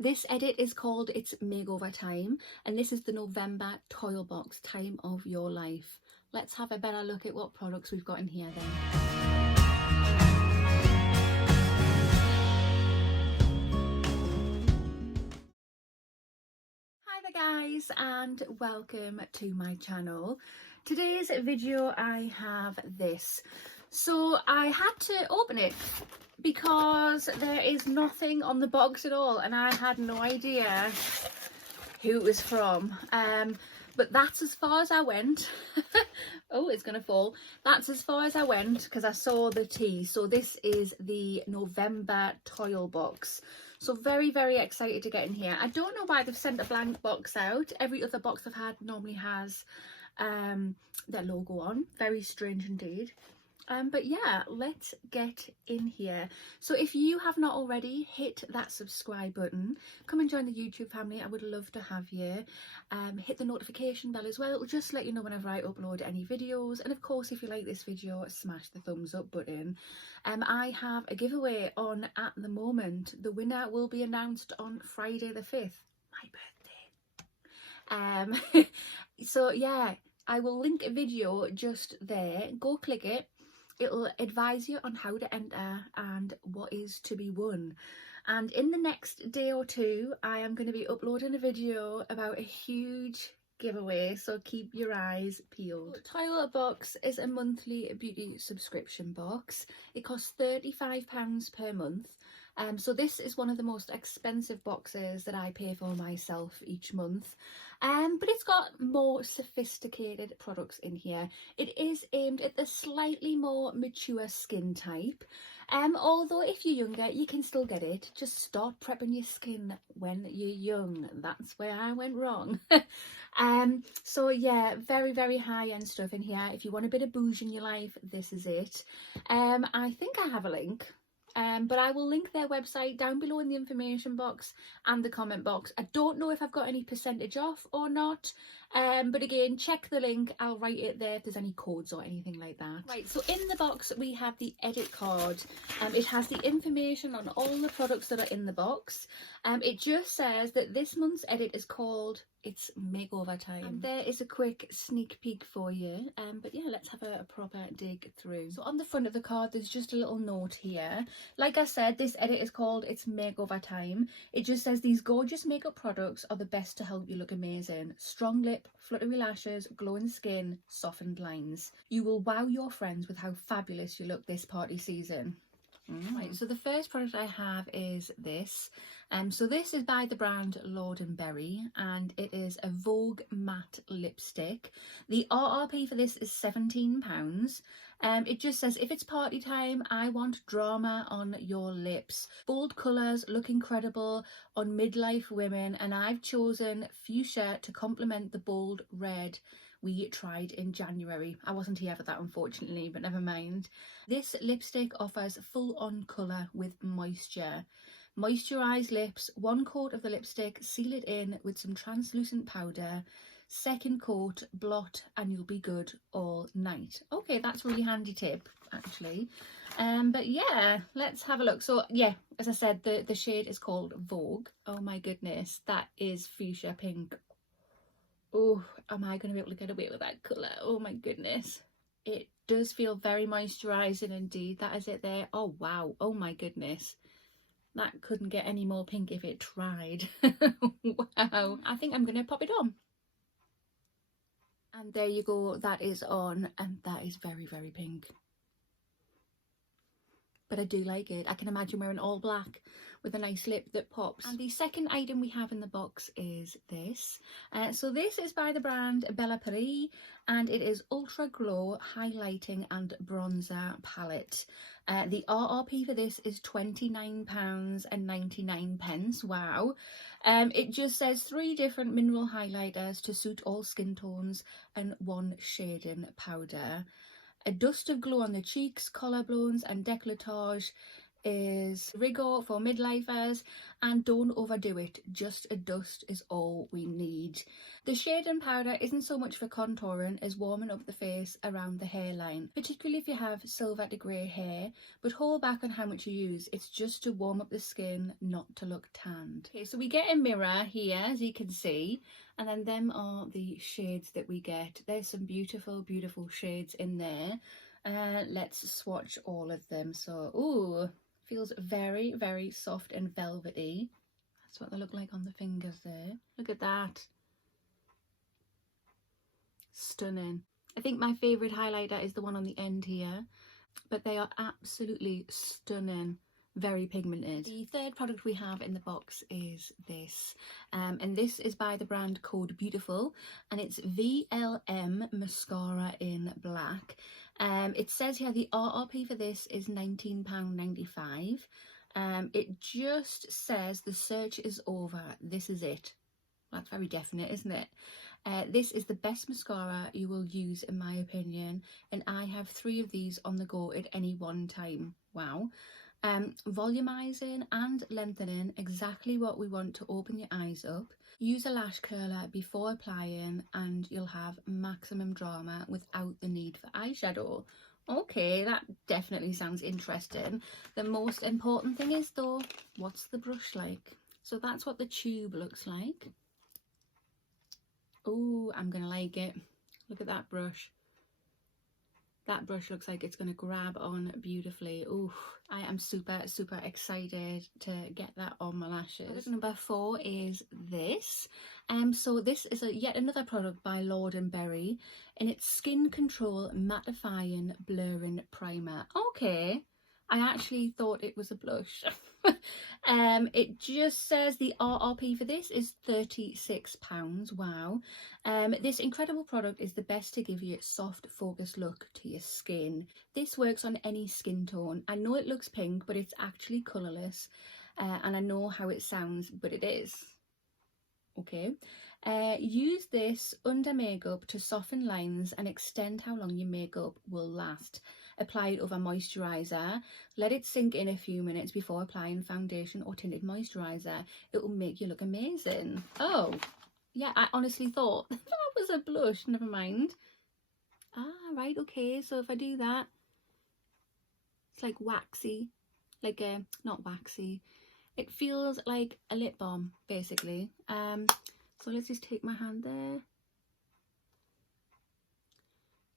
This edit is called It's Makeover Time, and this is the November TOYL box, Time of Your Life. Let's have a better look at what products we've got in here then. Hi there guys, and welcome to my channel. Today's video I have this. So I had to open it because there is nothing on the box at all and I had no idea who it was from. But that's as far as I went. Oh, it's gonna fall. That's as far as I went because I saw the T. So this is the November TOYL box. So very, very excited to get in here. I don't know why they've sent a blank box out. Every other box I've had normally has their logo on. Very strange indeed. But yeah, let's get in here. So if you have not already, hit that subscribe button. Come and join the YouTube family. I would love to have you. Hit the notification bell as well. It will just let you know whenever I upload any videos. And of course, if you like this video, smash the thumbs up button. I have a giveaway on at the moment. The winner will be announced on Friday the 5th, my birthday. So yeah, I will link a video just there. Go click it. It'll advise you on how to enter and what is to be won. And in the next day or two, I am going to be uploading a video about a huge giveaway, so keep your eyes peeled. TOYL box is a monthly beauty subscription box. It costs £35 per month. So this is one of the most expensive boxes that I pay for myself each month. But it's got more sophisticated products in here. It is aimed at the slightly more mature skin type. Although if you're younger, you can still get it. Just start prepping your skin when you're young. That's where I went wrong. So yeah, very, very high-end stuff in here. If you want a bit of bouge in your life, this is it. I think I have a link. But I will link their website down below in the information box and the comment box. I don't know if I've got any percentage off or not, but again, check the link. I'll write it there if there's any codes or anything like that. Right, so in the box we have the edit card. It has the information on all the products that are in the box. It just says that this month's edit is called It's Makeover Time. And there is a quick sneak peek for you. But yeah, let's have a proper dig through. So on the front of the card, there's just a little note here. Like I said, this edit is called It's Makeover Time. It just says these gorgeous makeup products are the best to help you look amazing. Strong lip, fluttery lashes, glowing skin, softened lines. You will wow your friends with how fabulous you look this party season. Right, so the first product I have is this. So this is by the brand Lord & Berry, and it is a Vogue matte lipstick. The RRP for this is £17. It just says, if it's party time, I want drama on your lips. Bold colours look incredible on midlife women, and I've chosen fuchsia to complement the bold red we tried in January. I wasn't here for that, unfortunately, but never mind. This lipstick offers full-on colour with moisture. Moisturise lips, one coat of the lipstick, seal it in with some translucent powder. Second coat, blot, and you'll be good all night. Okay, that's a really handy tip, actually. But yeah, let's have a look. So yeah, as I said, the shade is called Vogue. Oh my goodness, that is fuchsia pink. Oh, am I going to be able to get away with that colour? Oh my goodness. It does feel very moisturising indeed. That is it there. Oh wow. Oh my goodness. That couldn't get any more pink if it tried. Wow. I think I'm going to pop it on. And there you go. That is on. And that is very, very pink. But I do like it. I can imagine wearing all black with a nice lip that pops. And the second item we have in the box is this. So this is by the brand Bella Paris, and it is Ultra Glow Highlighting and Bronzer Palette. The RRP for this is £29.99. Wow. It just says 3 different mineral highlighters to suit all skin tones and 1 shading powder. A dust of glow on the cheeks, collarbones and décolletage. is Rigor for midlifers, and don't overdo it, just a dust is all we need. The shading powder isn't so much for contouring as warming up the face around the hairline, particularly if you have silver to grey hair, but hold back on how much you use, it's just to warm up the skin, not to look tanned. Okay, so we get a mirror here, as you can see, and then them are the shades that we get. There's some beautiful, beautiful shades in there. Let's swatch all of them. So, ooh, feels very, very soft and velvety. That's what they look like on the fingers there. Look at that. Stunning. I think my favourite highlighter is the one on the end here, but they are absolutely stunning. Very pigmented. The third product we have in the box is this, and this is by the brand called Beautiful, and it's Vlm Mascara in black. It says here the RRP for this is £19.95. It just says the search is over, this is it. That's very definite, isn't it? This is the best mascara you will use in my opinion, and I have 3 of these on the go at any one time. Wow. Volumizing and lengthening, exactly what we want to open your eyes up. Use a lash curler before applying and you'll have maximum drama without the need for eyeshadow. Okay, that definitely sounds interesting. The most important thing is though, what's the brush like? So that's what the tube looks like. Oh, I'm gonna like it. Look at that brush. That brush looks like it's going to grab on beautifully. Oh, I am super, super excited to get that on my lashes. Product number 4 is this. So this is yet another product by Lord & Berry, and it's Skin Control Mattifying Blurring Primer. Okay, I actually thought it was a blush. It just says the RRP for this is £36. Wow. This incredible product is the best to give you a soft focused look to your skin. This works on any skin tone. I know it looks pink, but it's actually colourless, and I know how it sounds, but it is. Okay. Use this under makeup to soften lines and extend how long your makeup will last. Apply it over moisturiser. Let it sink in a few minutes before applying foundation or tinted moisturiser. It will make you look amazing. Oh, yeah, I honestly thought that was a blush. Never mind. Ah, right, okay. So if I do that, it's like waxy. Like a, not waxy. It feels like a lip balm, basically. So let's just take my hand there.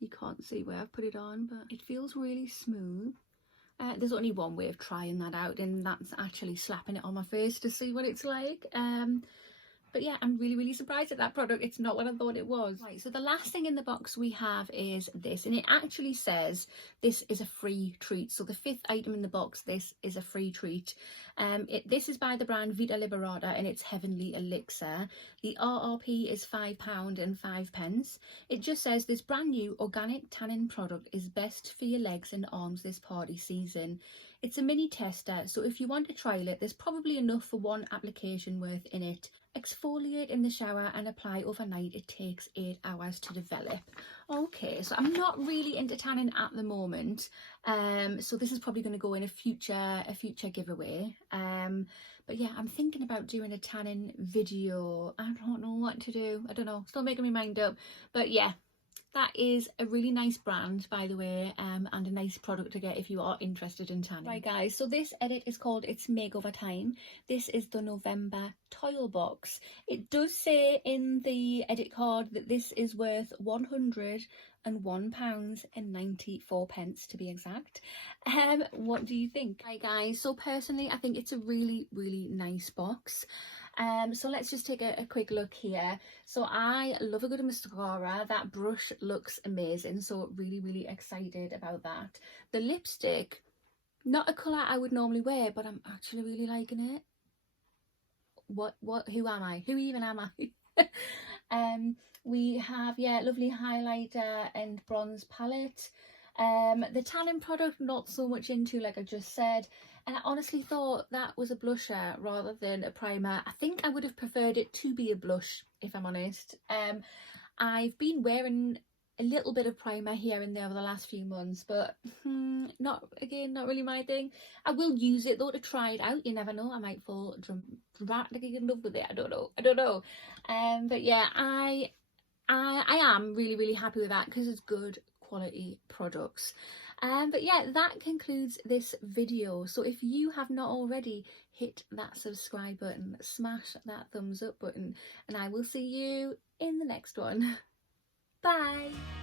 You can't see where I've put it on, but it feels really smooth. There's only one way of trying that out, and that's actually slapping it on my face to see what it's like. But yeah, I'm really, really surprised at that product. It's not what I thought it was. Right, so the last thing in the box we have is this, and it actually says this is a free treat. So the 5th item in the box, this is a free treat. This is by the brand Vita Liberata, and it's Heavenly Elixir. The RRP is £5.05. It just says this brand new organic tanning product is best for your legs and arms this party season. It's a mini tester, so if you want to trial it, there's probably enough for one application worth in it. Exfoliate in the shower and apply overnight. It takes 8 hours to develop. Okay, so I'm not really into tanning at the moment, so this is probably going to go in a future giveaway. But yeah, I'm thinking about doing a tanning video. I don't know what to do. I don't know, still making my mind up. But yeah, that is a really nice brand, by the way, and a nice product to get if you are interested in tanning. Right guys, so this edit is called It's Makeover Time. This is the November TOYL box. It does say in the edit card that this is worth £101.94 to be exact. What do you think? Right guys, so personally I think it's a really, really nice box. So let's just take a quick look here. So I love a good mascara. That brush looks amazing, so really, really excited about that. The lipstick, not a colour I would normally wear, but I'm actually really liking it. Who am I? Who even am I? We have, yeah, lovely highlighter and bronze palette. The tanning product, not so much into, like I just said. And I honestly thought that was a blusher rather than a primer. I think I would have preferred it to be a blush, if I'm honest. I've been wearing a little bit of primer here and there over the last few months, but not really my thing. I will use it though to try it out. You never know, I might fall dramatically in love with it. I don't know. But yeah, I am really happy with that because it's good quality products. But yeah, that concludes this video. So if you have not already, hit that subscribe button, smash that thumbs up button, and I will see you in the next one. Bye.